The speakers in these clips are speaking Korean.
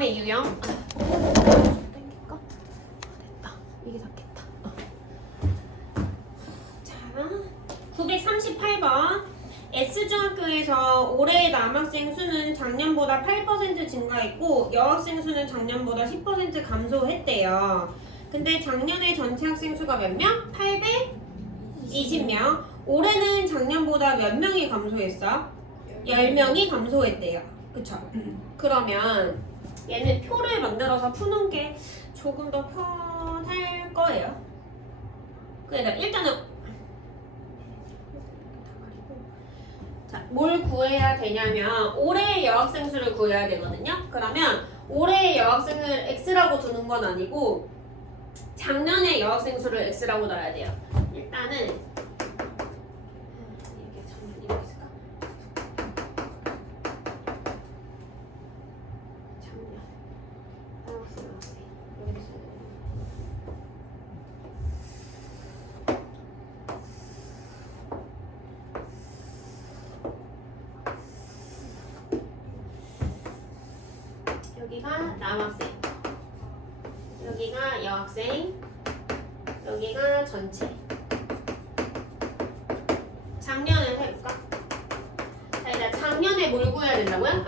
다음에 유형. 땡길까? 됐다. 이게 낫겠다. 자, 938번. S중학교에서 올해 남학생 수는 작년보다 8% 증가했고 여학생 수는 작년보다 10% 감소했대요. 근데 작년에 전체 학생 수가 몇 명? 820명. 올해는 작년보다 몇 명이 감소했어? 10명이 감소했대요. 그쵸? 그러면 얘는 표를 만들어서 푸는 게 조금 더 편할 거예요. 그러니까 일단은 자, 뭘 구해야 되냐면 올해의 여학생 수를 구해야 되거든요. 그러면 올해의 여학생을 X라고 두는 건 아니고 작년의 여학생 수를 X라고 놔야 돼요. 일단은 이게 작년 이렇게 있을까? 작년 여학생 여기 있어요. 여기가 남학생, 여기가 여학생, 여기가 전체. 작년을 해볼까? 자, 일단 작년에 뭘 구해야 된다고요?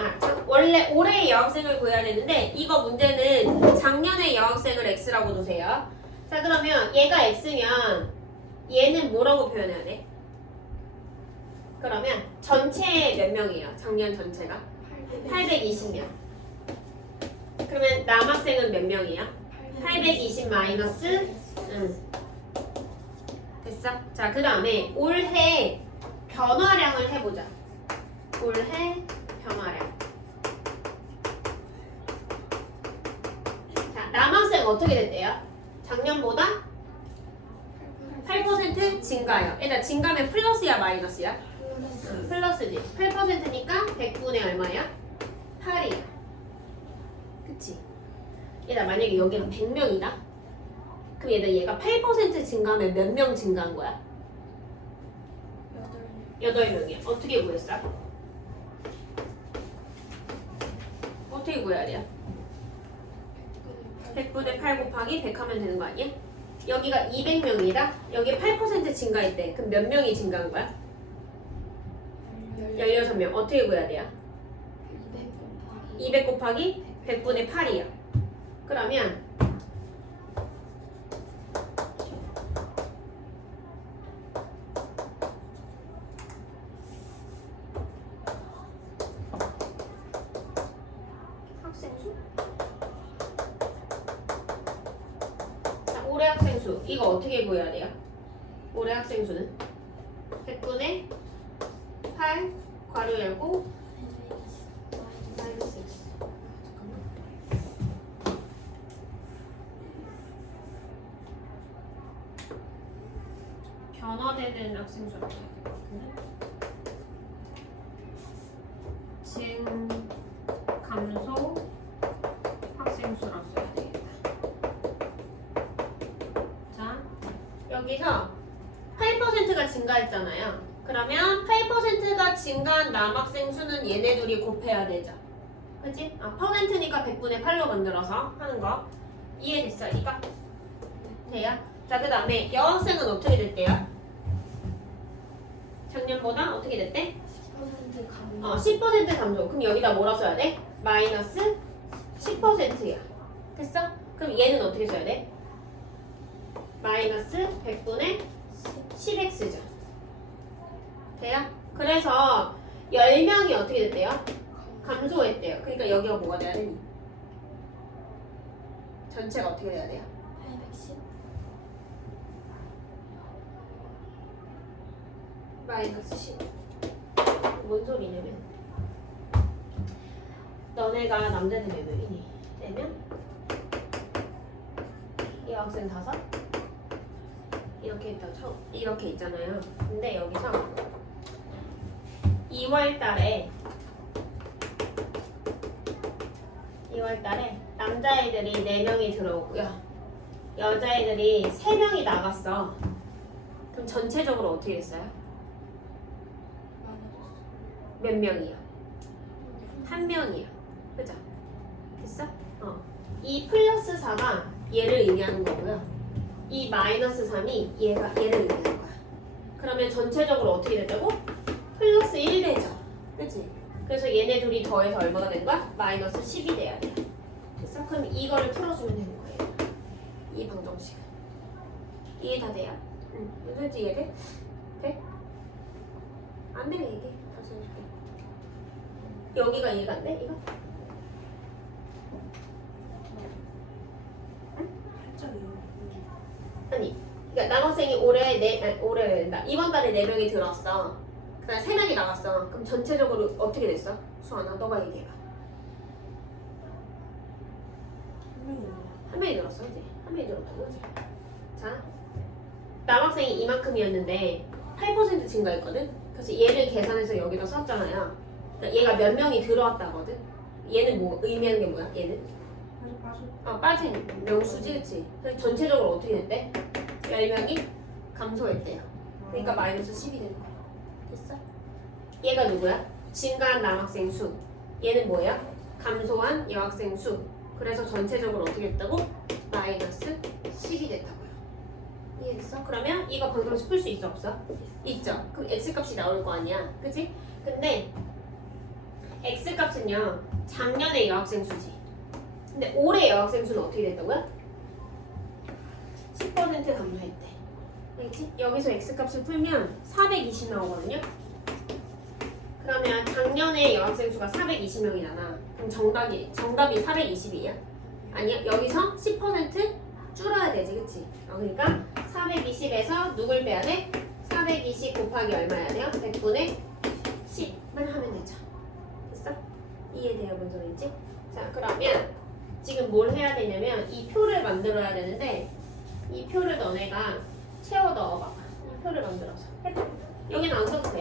원래 올해의 여학생을 구해야 되는데 이거 문제는 작년의 여학생을 X라고 두세요. 자, 그러면 얘가 X면 얘는 뭐라고 표현해야 돼? 그러면 전체 몇 명이에요? 작년 전체가? 820명. 그러면 남학생은 몇 명이야? 820 마이너스 됐어? 자, 그 다음에 올해 변화량을 해보자. 올해 변화량. 자, 남학생 어떻게 됐대요? 작년보다 8% 증가요. 일단 증가면 플러스야 마이너스야? 플러스지. 8%니까 100분의 얼마야? 8이야. 그치? 얘가 만약에 여기가 100명이다? 그럼 얘가 8% 증가하면 몇 명 증가한 거야? 8명이야. 어떻게 구했어? 어떻게 구해야 돼요? 100분의 8 곱하기 100 하면 되는 거 아니야? 여기가 200명이다? 여기 8% 증가했대. 그럼 몇 명이 증가한 거야? 16명. 어떻게 구해야 돼요? 200 곱하기 100분의 8이요. 그러면 학생 수? 자, 올해 학생 수. 이거 어떻게 구해야 돼요? 올해 학생 수는 100분의 8 괄호 열고 마이너스 6. 변화되는 학생 수라고 해야 될 것 같은데. 증 감소 학생 수라고 써야 되겠다. 자, 여기서 8%가 증가했잖아요. 그러면 8%가 증가한 남학생 수는 얘네 둘이 곱해야 되죠. 그치? 퍼센트니까 100분의 8로 만들어서 하는 거 이해됐어? 이거? 돼요? 자, 그 다음에 여학생은 어떻게 됐대요? 작년보다 어떻게 됐대? 10% 감소. 그럼 여기다 뭐라 써야 돼? 마이너스 10%야. 됐어? 그럼 얘는 어떻게 써야 돼? 마이너스 100분의 10x죠. 돼요? 그래서 10명이 어떻게 됐대요? 감소했대요. 그러니까 여기가 뭐가 돼야 되니? 전체가 어떻게 돼야 돼요? 810 마이너스 10. 뭔 소리냐면 너네가 남자들 몇 명이니? 4명? 이 학생 5? 이렇게 있잖아요. 근데 여기서 2월 달에 남자애들이 4명이 들어오고요. 여자애들이 3명이 나갔어. 그럼 전체적으로 어떻게 됐어요? 몇 명이야? 1명이야. 그죠? 됐어? 이 플러스 4가 얘를 의미하는 거고요. 이 마이너스 3이 얘를 의미하는 거야. 그러면 전체적으로 어떻게 된다고? 플러스 1 되죠. 그치? 그래서 얘네 둘이 더해서 얼마가 되는 거야? 마이너스 10이 돼야 돼. 됐어? 그럼 이거를 풀어주면 되는 거예요. 이 방정식을. 이해 다 돼요? 응. 윤설지 이해돼? 돼? 안 되면 얘기해. 다시 해줄게. 여기가 이해가 안 돼? 이거? 아니, 그러니까 남학생이 이번 달에 4명이 들어왔어. 그다음 3명이 나갔어. 그럼 전체적으로 어떻게 됐어? 수아나, 너가 얘기해봐. 한 명이 늘었어, 그지? 한 명이 늘었다고, 그지? 자, 남학생이 이만큼이었는데 8% 증가했거든? 그래서 얘를 계산해서 여기다 썼잖아요. 그러니까 얘가 몇 명이 들어왔다거든? 얘는 뭐 의미하는 게 뭐야? 얘는? 빠진 명수지, 그치? 그래서 전체적으로 어떻게 됐대? 10명이 감소했대요. 그러니까 마이너스 10이 되는 거야. 됐어? 얘가 누구야? 증가한 남학생 수. 얘는 뭐야? 감소한 여학생 수. 그래서 전체적으로 어떻게 됐다고? 마이너스 10이 됐다고요. 이해됐어? 그러면 이거 방정식 풀 수 있어, 없어? 있죠? 그럼 x값이 나올 거 아니야, 그치? 근데 x값은요, 작년의 여학생 수지. 근데 올해 여학생 수는 어떻게 됐다고요? 10% 감소했대. 알겠지? 여기서 x값을 풀면 420 나오거든요. 그러면 작년에 여학생 수가 420명이잖아. 그럼 정답이 420이야? 아니야? 여기서 10% 줄어야 되지, 그치? 그러니까 420에서 누굴 빼야 돼? 420 곱하기 얼마야 돼요? 100분의 10만 하면 되죠. 됐어? 이해돼요, 뭔 소리인지? 자, 그러면 지금 뭘 해야 되냐면 이 표를 만들어야 되는데 이 표를 너네가 채워 넣어봐. 이 표를 만들어서 해봐. 여기는 안 써도 돼.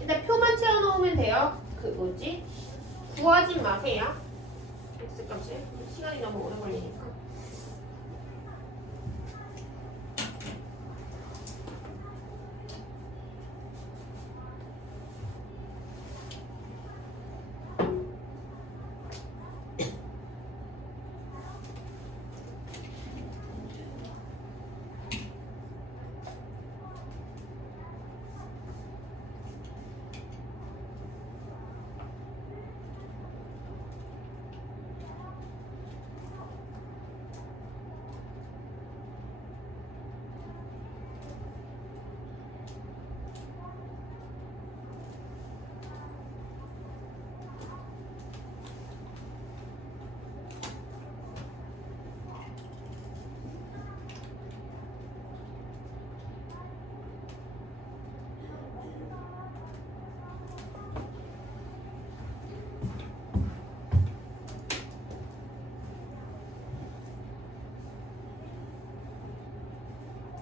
일단 표만 채워놓으면 돼요. 그 뭐지? 구하지 마세요. x값을. 시간이 너무 오래 걸리니까.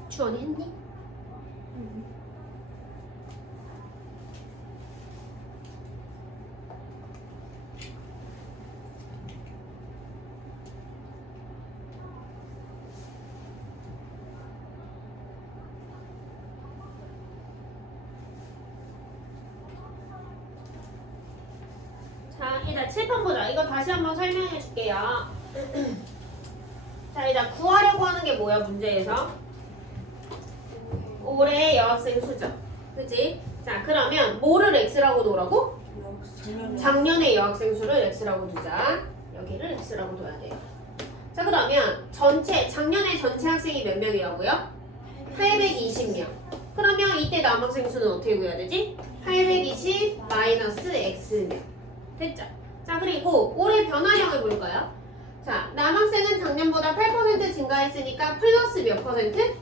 주원이 했니? 자, 일단 칠판 보자. 이거 다시 한번 설명해 줄게요. 자, 일단 구하려고 하는 게 뭐야, 문제에서? 올해 여학생 수죠. 그치? 자, 그러면 뭐를 x라고 놓으라고? 작년의 여학생 수를 x라고 두자. 여기를 x라고 둬야 돼요. 자, 그러면 작년에 전체 학생이 몇 명이라고요? 820명. 그러면 이때 남학생 수는 어떻게 구해야 되지? 820 마이너스 x명. 됐죠? 자, 그리고 올해 변화량을 볼까요? 자, 남학생은 작년보다 8% 증가했으니까 플러스 몇 퍼센트?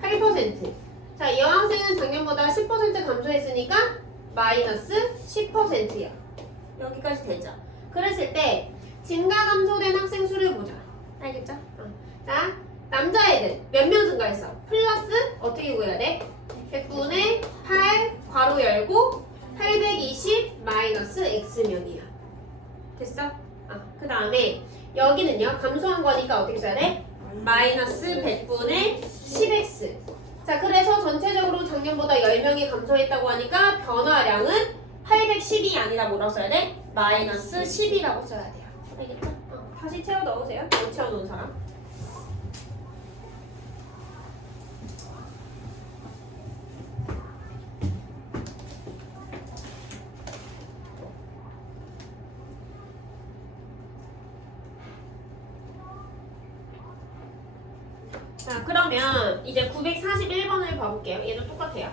8%. 자, 여학생은 작년보다 10% 감소했으니까 마이너스 10%야. 여기까지 되죠? 그랬을 때 증가 감소된 학생 수를 보자. 알겠죠? 자, 남자애들 몇 명 증가했어? 플러스 어떻게 구해야 돼? 100분의 8 괄호 열고 820 마이너스 x명이야. 됐어? 그 다음에 여기는요 감소한 거니까 어떻게 써야 돼? 마이너스 100분의 10x. 자, 그래서 전체적으로 작년보다 10명이 감소했다고 하니까 변화량은 810이 아니라 뭐라고 써야 돼? 마이너스 10이라고 써야 돼요. 알겠죠? 다시 채워 넣으세요. 못 채워 놓은 사람. 자, 그러면 이제 941번을 봐볼게요. 얘도 똑같아요.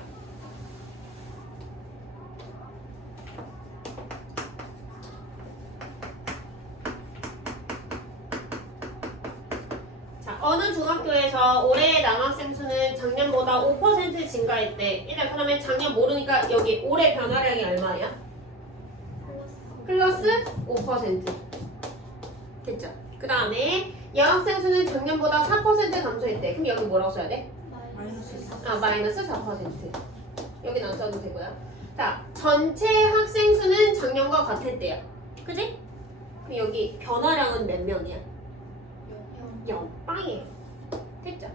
자, 어느 중학교에서 올해의 남학생 수는 작년보다 5% 증가했대. 일단 그러면 작년 모르니까 여기 올해 변화량이 얼마야? 플러스 5%. 됐죠? 그 다음에 여학생 수는 작년보다 4% 감소했대. 그럼 여기 뭐라고 써야 돼? 마이너스 4%. 여기는 안 써도 되고요. 자, 전체 학생 수는 작년과 같았대요. 그지? 그럼 여기 변화량은 몇 명이야? 0. 빵이에요. 됐죠?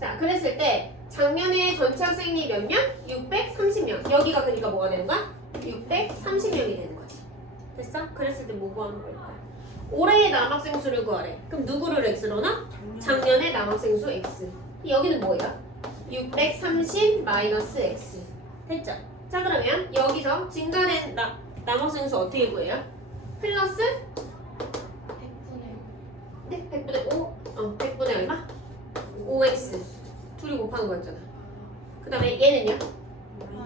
자, 그랬을 때 작년에 전체 학생이 몇 명? 630명. 여기가 그러니까 뭐가 되는 거야? 630명이 되는 거지. 됐어? 그랬을 때 뭐 구하는 걸까? 올해의 남학생 수를 구하래. 그럼 누구를 x로 나? 작년의 남학생 수 x. 여기는 뭐야? 630 마이너스 x. 됐죠? 자, 그러면 여기서 증가된 남학생 수 어떻게 구해요? 플러스 100분의 5. 100분의 얼마? 5x. 둘이 곱하는 거였잖아. 그 다음에 얘는요?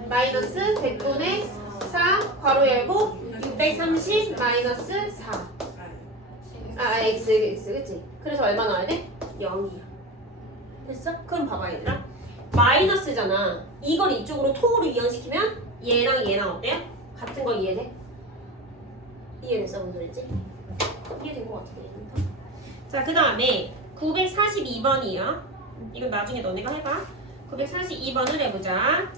마이너스 100분의 4 괄호 열고 630 마이너스 4. x 그치? 그래서 얼마 나와야 돼? 0이야. 됐어? 그럼 봐봐 얘들아. 마이너스잖아. 이걸 이쪽으로 통으로 이항시키면 얘랑 얘랑 어때요? 같은 거 이해돼? 이해됐어? 뭔 소리지? 이해된 거 같은데. 자, 그 다음에 942번이요. 이건 나중에 너네가 해봐. 942번을 해보자.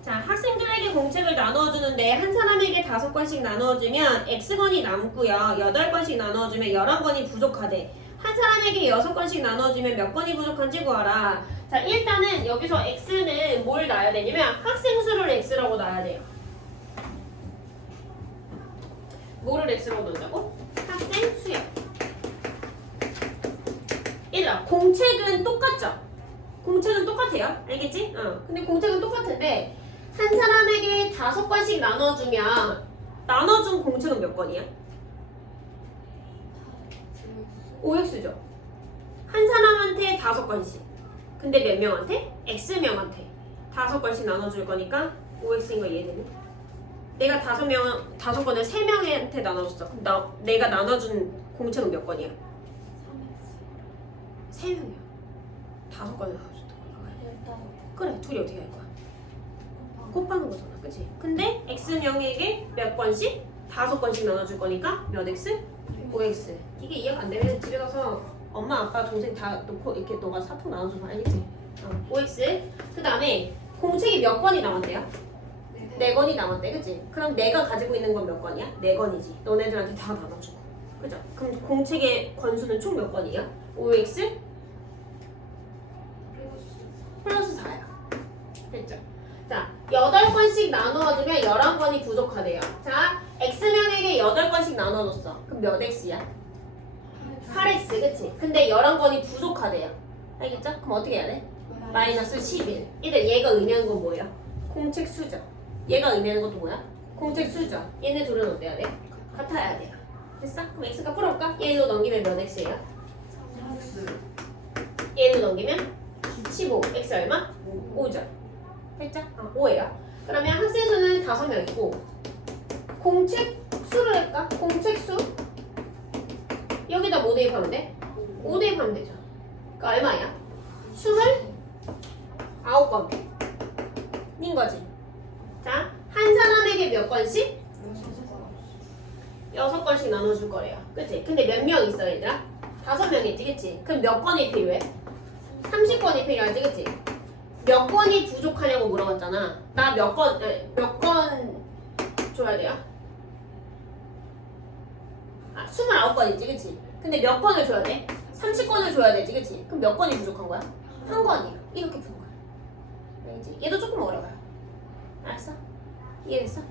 자, 학생들에게 공책을 나누어주는데 한 사람에게 5권씩 나누어주면 X권이 남고요. 8권씩 나누어주면 11권이 부족하대. 한 사람에게 6권씩 나누어주면 몇 권이 부족한지 구하라. 자, 일단은 여기서 X는 뭘 놔야 되냐면 학생 수를 X라고 놔야 돼요. 뭐를 X라고 넣는다고? 학생 수요. 얘들아, 공책은 똑같죠? 공책은 똑같아요. 알겠지? 근데 공책은 똑같은데 한 사람에게 5권씩 나눠주면 나눠준 공책은 몇 권이야? 5x죠. 한 사람한테 5권씩. 근데 몇 명한테? x명한테 5권씩 나눠줄 거니까 5x인 거 이해되니? 내가 5권을 3명한테 나눠줬어. 그럼 내가 나눠준 공책은 몇 권이야? 3명이야. 5권을 나눠줬다. 그래, 둘이 어떻게 할 거야? 곱하는 거잖아, 그치? 근데 x명에게 몇 권씩? 5권씩 나눠줄 거니까 몇 x? 5x. 이게 이해가 안 되면 집에 가서 엄마, 아빠, 동생 다 놓고 이렇게 너가 사표 나눠줘서 알겠지? 5x. 그 다음에 공책이 몇 권이 남았대요? 4권이 남았대, 그치? 그럼 내가 가지고 있는 건 몇 권이야? 4권이지. 너네들한테 다 나눠주고. 그죠? 그럼 공책의 권수는 총 몇 권이야? 5x? 플러스 4야. 됐죠? 자, 8권씩 나누어주면 11권이 부족하대요. 자, x명에게 8권씩 나눠줬어. 그럼 몇 x야? 8x, 그치? 근데 11권이 부족하대요. 알겠죠? 그럼 어떻게 해야 돼? 마이너스 11. 얘가 의미하는 건 뭐예요? 공책 수죠. 얘가 의미하는 것도 뭐야? 공책 수죠. 얘네 둘은 어때야 돼? 같아야 돼요. 됐어? 그럼 x가 풀어볼까? 얘로 넘기면 몇 x예요? 얘로 넘기면 15. x 얼마? 5죠. 됐죠? 5예요. 그러면 학생 수는 5명이고 공책 수를 할까? 공책 수? 여기다 뭐 대입하면 돼? 5 대입하면 되죠. 그러니까 얼마야? 29권인 거지. 자, 한 사람에게 몇 권씩? 6건씩 나눠줄 거래요. 그치? 근데 몇 명 있어 얘들아? 5명이지 그치? 그럼 몇 건이 필요해? 30건이 필요하지 그치? 몇 건이 부족하냐고 물어봤잖아. 나 몇 건 줘야 돼요? 29건이지 그치? 근데 몇 건을 줘야 돼? 30건을 줘야 되지 그치? 그럼 몇 건이 부족한 거야? 한 건이야. 이렇게 푸는 거야. 알겠지? 얘도 조금 어려워요. 알았어? 이해됐어?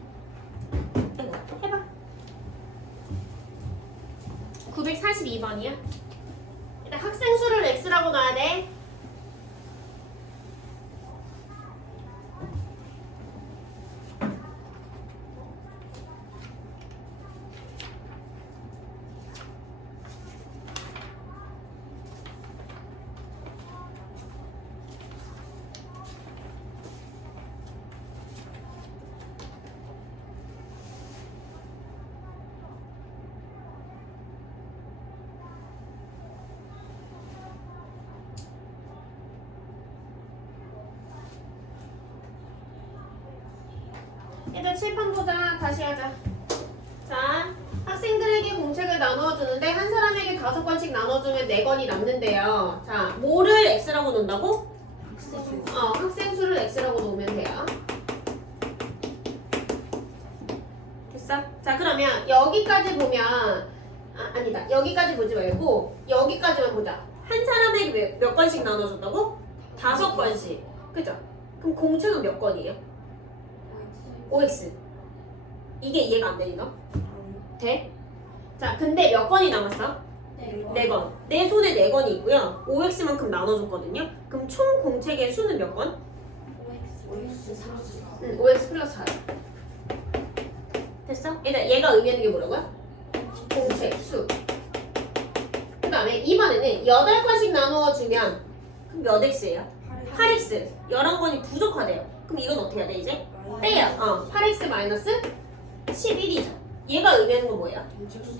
해봐. 942번이야. 일단 학생 수를 x라고 놔야 돼. 일단 칠판 보자. 다시 하자. 자, 학생들에게 공책을 나누어주는데 한 사람에게 5건씩 나눠주면 4건이 남는데요. 자, 뭐를 x라고 놓는다고? 학생 수를 x라고 놓으면 돼요. 됐어? 자, 그러면 여기까지 보면 아니다. 여기까지 보지 말고 여기까지만 보자. 한 사람에게 몇 건씩 나눠줬다고? 5건씩. 그죠? 그럼 공책은 몇 건이에요? OX. 이게 이해가 안 되니 너? 돼? 자, 근데 몇 건이 남았어? 4건. 내 손에 4건이 있고요. OX만큼 나눠줬거든요. 그럼 총 공책의 수는 몇 건? OX 플러스 4. 됐어? 일단 얘가 의미하는 게 뭐라고요? 공책 수. 그 다음에 이번에는 8건씩 나누어주면 그럼 몇 X예요? 8X. 11건이 부족하대요. 그럼 이건 어떻게 해야 돼 이제? 빼요. 8x 마이너스 11이죠. 얘가 의미하는 건 뭐예요?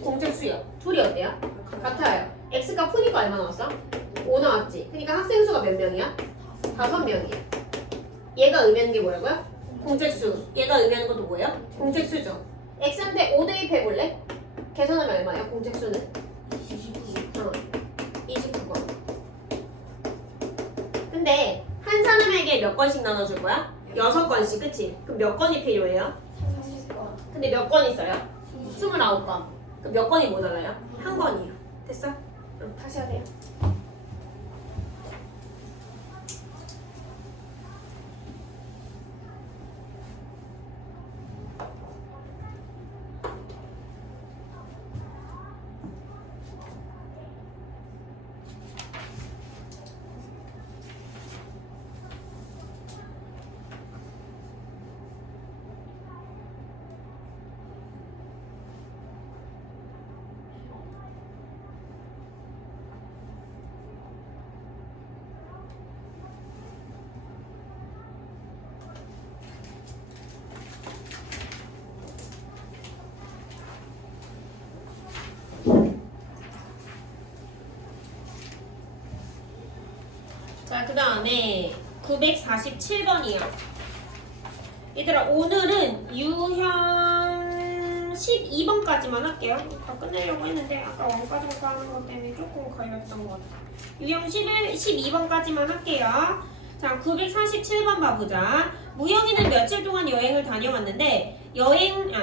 공책 수요. 둘이 어때요? 같아요. x가 푸니까 얼마 나왔어? 5 나왔지. 그러니까 학생 수가 몇 명이야? 5명이야. 얘가 의미하는 게 뭐라고요? 공책 수. 얘가 의미하는 것도 뭐예요? 공책 수죠. x한테 5 대입해볼래? 계산하면 얼마예요? 공책 수는? 29건. 근데 한 사람에게 몇 건씩 나눠줄 거야? 6건씩, 그치? 그럼 몇 건이 필요해요? 30건. 근데 몇 건 있어요? 29건. 그럼 몇 건이 모자라요? 한 건이요. 됐어? 다시 하세요. 자, 그 다음에 947번이요. 얘들아, 오늘은 유형 12번까지만 할게요. 다 끝내려고 했는데 아까 원과정과 하는 것 때문에 조금 걸렸던 것 같아요. 유형 12번까지만 할게요. 자, 947번 봐보자. 무영이는 며칠 동안 여행을 다녀왔는데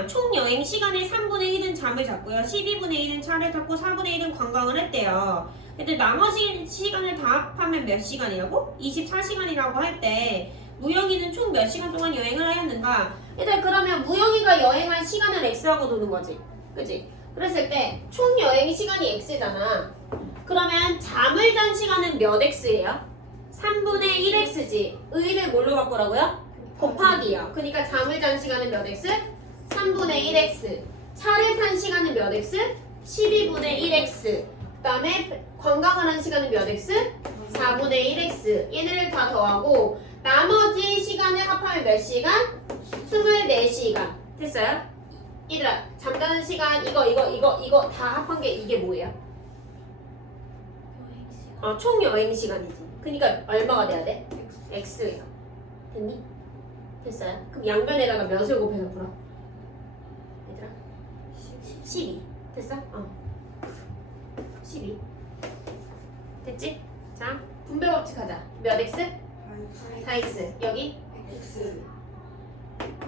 총 여행 시간의 3분의 1은 잠을 잤고요. 12분의 1은 차를 탔고 4분의 1은 관광을 했대요. 근데 나머지 시간을 다 합하면 몇 시간이라고? 24시간이라고 할 때 무영이는 총 몇 시간 동안 여행을 하였는가? 일단 그러면 무영이가 여행한 시간을 x라고 두는 거지. 그치? 그랬을 때 총 여행 시간이 x잖아. 그러면 잠을 잔 시간은 몇 x예요? 3분의 1x지. 의를 뭘로 바꾸라고요? 곱하기요. 그러니까 잠을 잔 시간은 몇 x? 3분의 1x. 차를 탄 시간은 몇 x? 12분의 1x. 그 다음에 관광을 한 시간은 몇 x? 4분의 1x. 얘네를 다 더하고 나머지 시간을 합하면 몇 시간? 24시간. 됐어요? 얘들아, 잠자는 시간 이거 다 합한 게 이게 뭐예요? 총 여행 시간이지. 그러니까 얼마가 돼야 돼? x예요. 됐니? 됐어요? 그럼 양변에다가 몇을 곱해서 풀어? 얘들아? 12 됐어? 12 됐지? 자 분배 법칙 하자. 몇 x? 4x 여기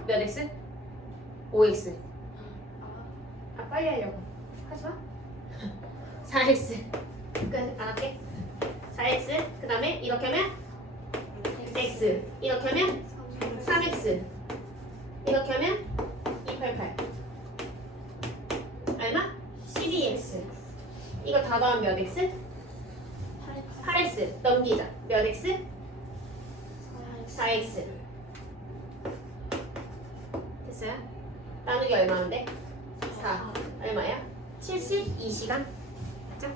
몇 x? 5x 빨리 하려고 하지마. 4x 끝. 안 할게. 4x 그 다음에 이렇게 하면 x 이렇게 하면 3x 이렇게 하면 288 얼마? 12x 이거 다 더하면 몇 x? 8x 넘기자. 몇 x? 4x 됐어요? 나누기 얼마인데? 4 얼마야? 72시간. 자,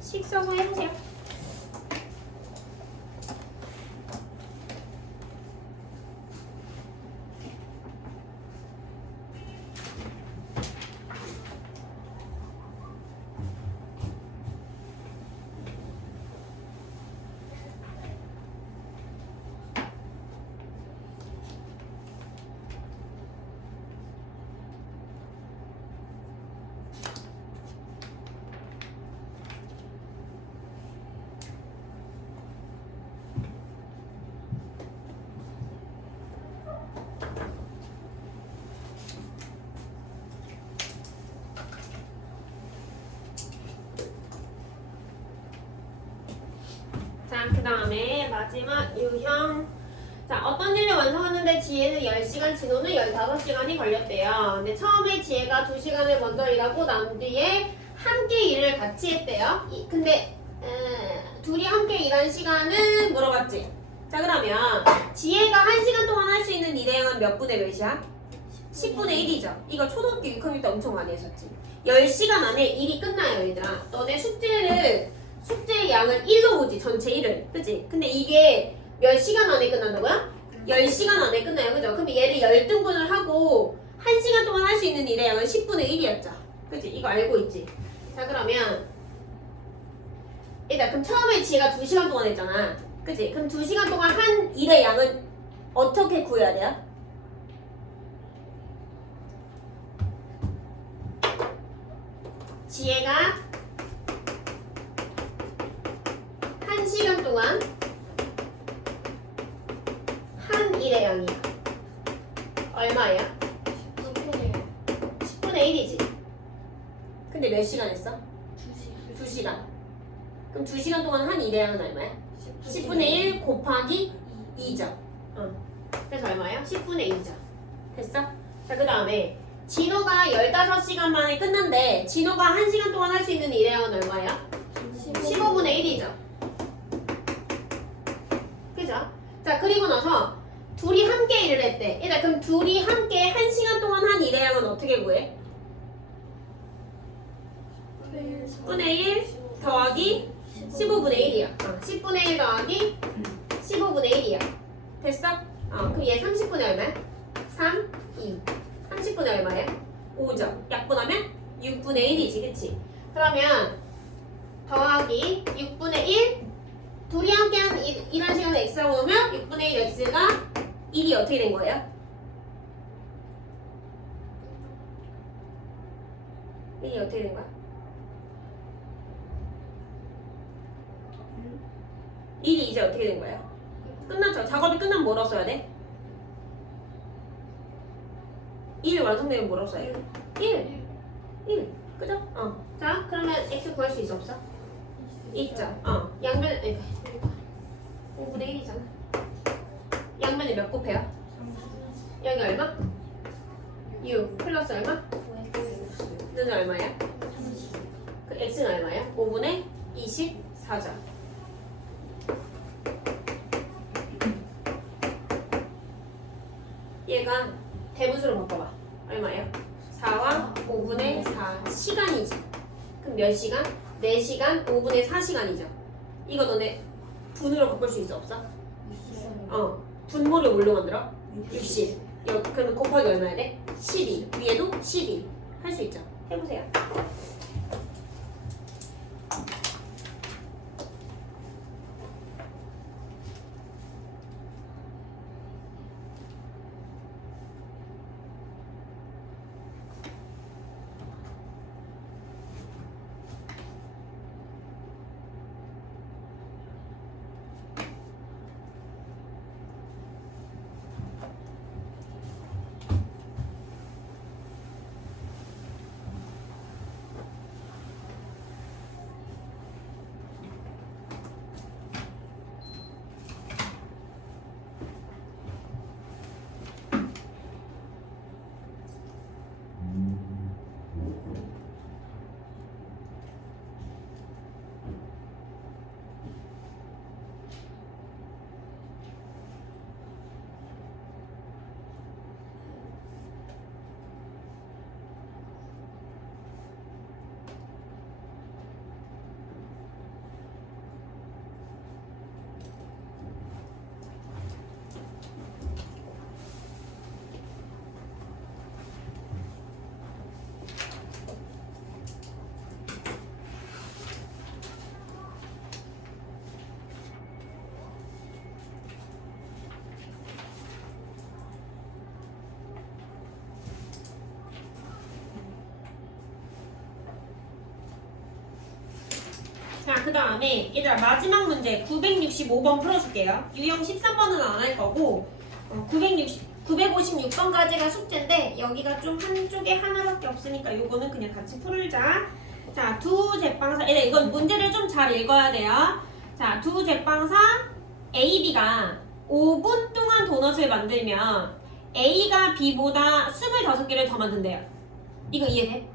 식서구 해보세요. 자, 그 다음에 마지막 유형. 자, 어떤 일을 완성하는데 지혜는 10시간, 진호는 15시간이 걸렸대요. 근데 처음에 지혜가 2시간을 먼저 일하고 난 뒤에 함께 일을 같이 했대요. 근데 둘이 함께 일한 시간은 물어봤지? 자, 그러면 지혜가 1시간 동안 할 수 있는 일의 양은 몇 분의 몇이야? 10분의 1이죠. 이거 초등학교 6학년 때 엄청 많이 했었지. 10시간 안에 일이 끝나요, 얘들아. 너네 숙제의 양을 1로 보지, 전체 1을. 그치? 근데 이게 몇 시간 안에 끝난다고요? 10시간 안에 끝나요, 그죠? 그럼 얘를 열등분을 하고 1시간 동안 할 수 있는 일의 양은 10분의 1이었죠. 그치? 이거 알고 있지? 자, 그러면 일단 그럼 처음에 지혜가 2시간 동안 했잖아. 그치? 그럼 2시간 동안 한 일의 양은 어떻게 구해야 돼요? 지혜가 1시간 동안 한 일의 양이야. 얼마야? 10분의 1이지. 근데 몇 시간 했어? 2시간. 그럼 2시간 동안 한 일의 양은 얼마야? 10분의 1 곱하기 2죠. 그래서 얼마야? 10분의 2죠. 됐어? 자, 그 다음에 진호가 15시간 만에 끝난데 진호가 1시간 동안 할 수 있는 일의 양은 얼마야? 15분의 1이죠. 그죠? 자, 그리고 나서 둘이 함께 일을 했대. 일단 그럼 둘이 함께 1시간 동안 한 일의 양은 어떻게 구해? 10분의 1 더하기 15분의 1이야. 10분의 1 더하기 15분의 1이야. 됐어? 그럼 얘 30분의 얼마야? 3, 2. 30분의 얼마야? 5죠. 약분하면 6분의 1이지, 그치? 그러면 더하기 6분의 1 둘이 함께 일한 시간을 x라고 놓으면 6분의 1 x가 1이 어떻게 된 거예요? 1이 어떻게 된 거야? 1이 이제 어떻게 된 거예요? 끝났죠? 작업이 끝나면 뭐라고 써야 돼? 1 완성되면 뭐라고 써야 돼? 1 그죠? 자, 그러면 x 구할 수 있어 없어? 있죠. 양면에 5분의 1이잖아. 양면에 몇 곱해요? 여기 얼마? 6 플러스 얼마? 는 얼마야? 그 x는 얼마야? 5분의 24죠. 얘가 대분수로 바꿔봐. 얼마야? 4와 5분의 4 시간이지. 그럼 몇 시간? 4시간 5분의 4시간이죠. 이거 너네 분으로 바꿀 수 있어 없어? 분모를 뭘로 만들어? 60. 그러면 곱하기 얼마야 돼? 12. 위에도 12. 할 수 있죠. 해보세요. 자, 그 다음에 얘들아 마지막 문제 965번 풀어줄게요. 유형 13번은 안 할 거고 956번까지가 숙제인데 여기가 좀 한쪽에 하나밖에 없으니까 요거는 그냥 같이 풀자. 자, 두 제빵사 얘들아 이건 문제를 좀 잘 읽어야 돼요. 자, 두 제빵사 A, B가 5분 동안 도넛을 만들면 A가 B보다 25개를 더 만든대요. 이거 이해돼?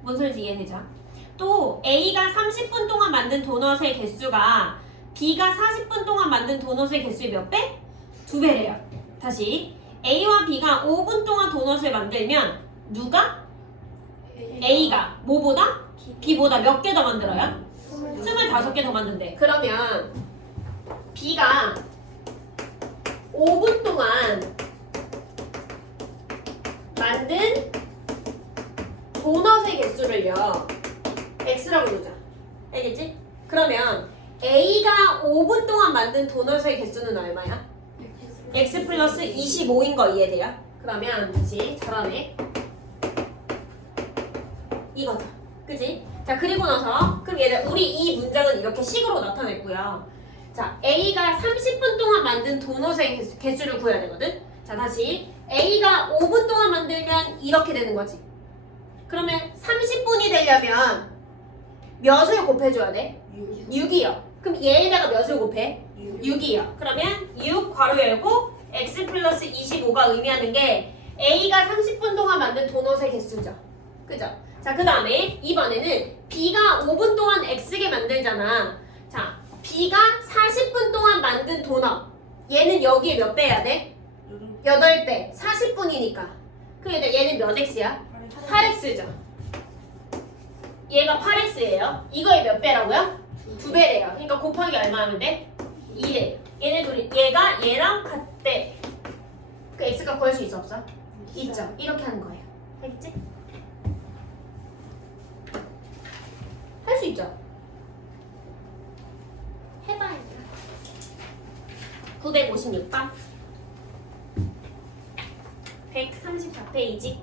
뭔 소리인지 이해되죠? 또 A가 30분 동안 만든 도넛의 개수가 B가 40분 동안 만든 도넛의 개수의 몇 배? 2배래요. 다시 A와 B가 5분 동안 도넛을 만들면 누가? A가 뭐보다? B보다 몇 개 더 만들어요? 25개 더 만든대. 그러면 B가 5분 동안 만든 도넛의 개수를요 X라고 부르자. 알겠지? 그러면 A가 5분 동안 만든 도넛의 개수는 얼마야? X 플러스 25인 거 이해돼요? 그러면 다시 잘하네. 이거다. 그지? 자, 그리고 나서 그럼 얘들 우리 이 문장은 이렇게 식으로 나타냈고요. 자, A가 30분 동안 만든 도넛의 개수를 구해야 되거든? 자, 다시 A가 5분 동안 만들면 이렇게 되는 거지. 그러면 30분이 되려면 몇을 곱해줘야 돼? 6이요. 그럼 얘에다가 몇을 곱해? 6이요. 그러면 6 괄호 열고 X 플러스 25가 의미하는 게 A가 30분 동안 만든 도넛의 개수죠. 그죠? 자, 그 다음에 이번에는 B가 5분 동안 X개 만들잖아. 자, B가 40분 동안 만든 도넛. 얘는 여기에 몇 배 해야 돼? 8배. 40분이니까. 그러니까 얘는 몇 X야? 8X죠. 얘가 8X예요. 이거의 몇 배라고요? 2배래요. 그러니까 곱하기 얼마 하면 돼? 2래. 얘네 둘이 얘가 얘랑 같대. 그 X가 구할 수 있어 없어? 있죠. 이렇게 하는 거예요. 알겠지? 할 수 있죠? 해봐야 돼. 956번 134페이지.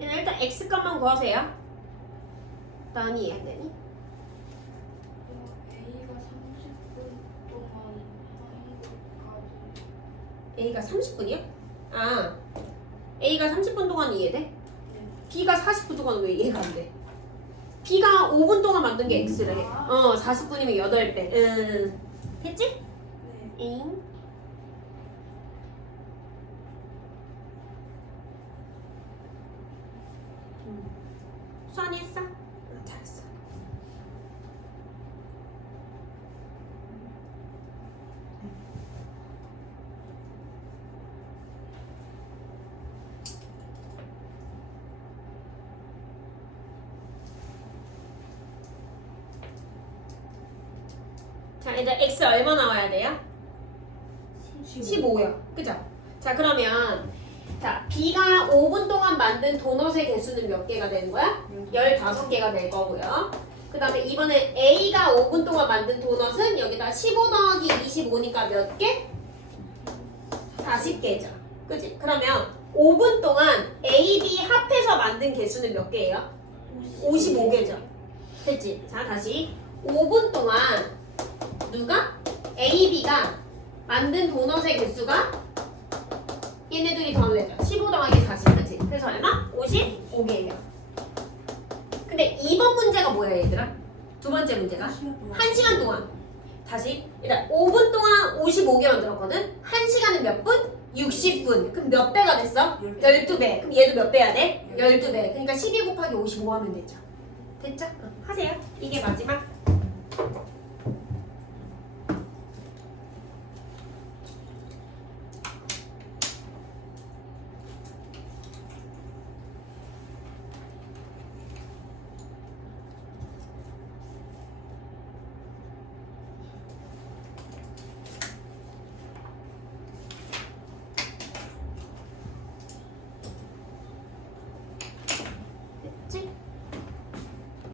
일단 X값만 구하세요. 나니 이해되니? A가 30분 동안 하는 것까지. A가 30분이요? 아, A가 30분 동안 이해돼? 네. B가 40분 동안 왜 이해가 안 돼? B가 5분 동안 만든 게 X래. 40분이면 8배. 했지? 네. 잉. 수환이 했어? 잘했어. 자, 이제 X 얼마 나와야 돼요? 15요. 그죠? 자, 그러면 자, B가 5분 동안 만든 도넛의 개수는 몇 개가 되는 거야? 15개가 될 거고요. 그 다음에 이번에 A가 5분 동안 만든 도넛은 여기다 15 더하기 25니까 몇 개? 40개죠. 그치? 그러면 5분 동안 A, B 합해서 만든 개수는 몇 개예요? 55개죠. 됐지? 자, 다시 5분 동안 누가? A, B가 만든 도넛의 개수가 얘네들이 더하면 15 더하기 40, 그치? 그래서 얼마? 55개예요. 근데 이번 문제가 뭐야, 얘들아? 두 번째 문제가 1시간 1시간 동안. 다시 일단 5분 동안 55개 만들었거든. 1시간은 몇 분? 60분. 그럼 몇 배가 됐어? 12배. 그럼 얘도 몇 배 해야 돼? 12배. 그러니까 12 곱하기 55 하면 되죠. 됐죠? 하세요. 이게 마지막